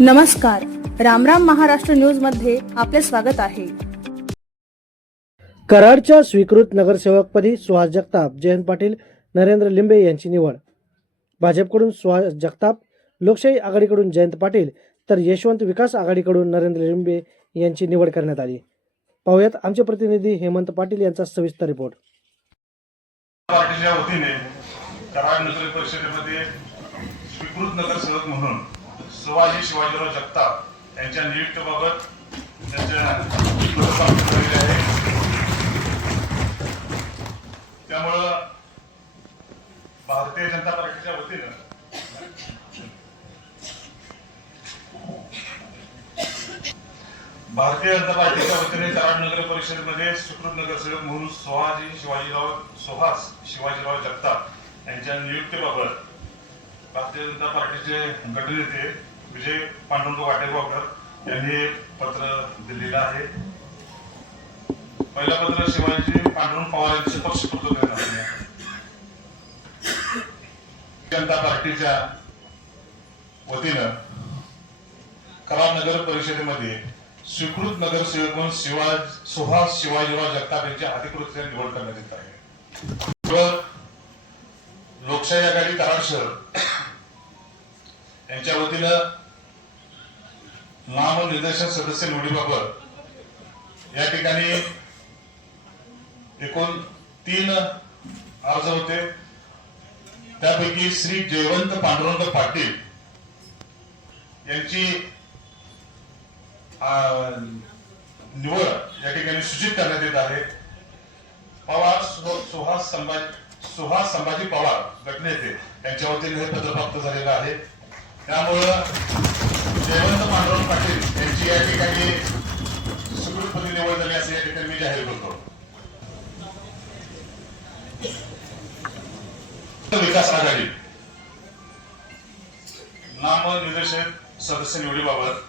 नमस्कार. रामराम महाराष्ट्र न्यूजमध्ये आपले स्वागत आहे. कराडच्या स्वीकृत नगरसेवकपदी सुहास जगताप जयंत पाटील नरेंद्र लिंबे यांची निवड. भाजपकडून सुहास जगताप लोकशाही आघाडीकडून जयंत पाटील तर यशवंत विकास आघाडीकडून नरेंद्र लिंबे यांची निवड करण्यात आली. पाहुयात आमचे प्रतिनिधी हेमंत पाटील यांचा सविस्तर रिपोर्ट. पार्टीच्या वतीने कराड नगर परिषदेमध्ये स्वीकृत नगरसेवक म्हणून शिवाजी शिवाजीराव जगताप यांच्या नियुक्तीबाबत त्यांच्या त्यामुळं भारतीय जनता पार्टीच्या वतीनं भारतीय जनता पार्टीच्या वतीने कराड नगर परिषदेमध्ये सुकृत नगरसेवक म्हणून सोहाजी शिवाजीराव सुहास शिवाजीराव जगताप यांच्या नियुक्तीबाबत भारतीय जनता पार्टीचे गटनेते विजय पांडुरंग वाटेगावकर यांनी एक पत्र दिलेलं आहे. पहिलं पत्र शिवाजी पांडुरंग पवार यांचे पक्ष जनता पार्टीच्या वतीनं कराड नगर परिषदेमध्ये स्वीकृत नगरसेवक म्हणून शिवाज सुहास शिवाजीराव जगताप यांची अधिकृतरित्या निवड करण्यात येत आहे. लोकशाही आघाडी कराड शहर यांच्या वतीनं नामनिर्देशन सदस्य निवडीबाबत या ठिकाणी एकूण तीन अर्ज होते. त्यापैकी श्री जयवंत पांडुरंग पाटील यांची निवड या ठिकाणी सूचित करण्यात येत आहे. पवार सुहास संभाजी सुहास संभाजी पवार गटनेते यांच्या वतीने हे पत्र प्राप्त झालेलं आहे. त्यामुळं जयवंत पांडुरंग पाटील यांची या ठिकाणी सुकृतपदी निवड झाली असं या ठिकाणी मी जाहीर करतो. विकास आघाडी. नामनिर्देशित सदस्य निवडीबाबत.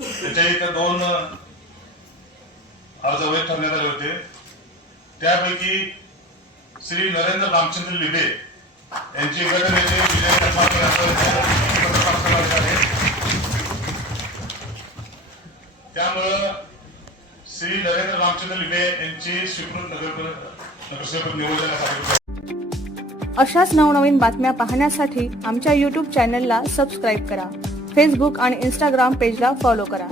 त्याच्या इथं दोन अर्ज वैध ठरण्यात आले होते. त्यापैकी श्री नरेंद्र रामचंद्र लिबे यांचे गटनेते विजय कर्माकर त्यामुळं श्री नरेंद्र रामचंद्र लिबे यांची स्वीकृत नगर नगरसेवक निवड अशाच नवनवीन बातम्या पाहण्यासाठी आमच्या यूट्यूब चॅनलला सबस्क्राईब करा. फेसबुक आणि इंस्टाग्राम पेजला फॉलो करा.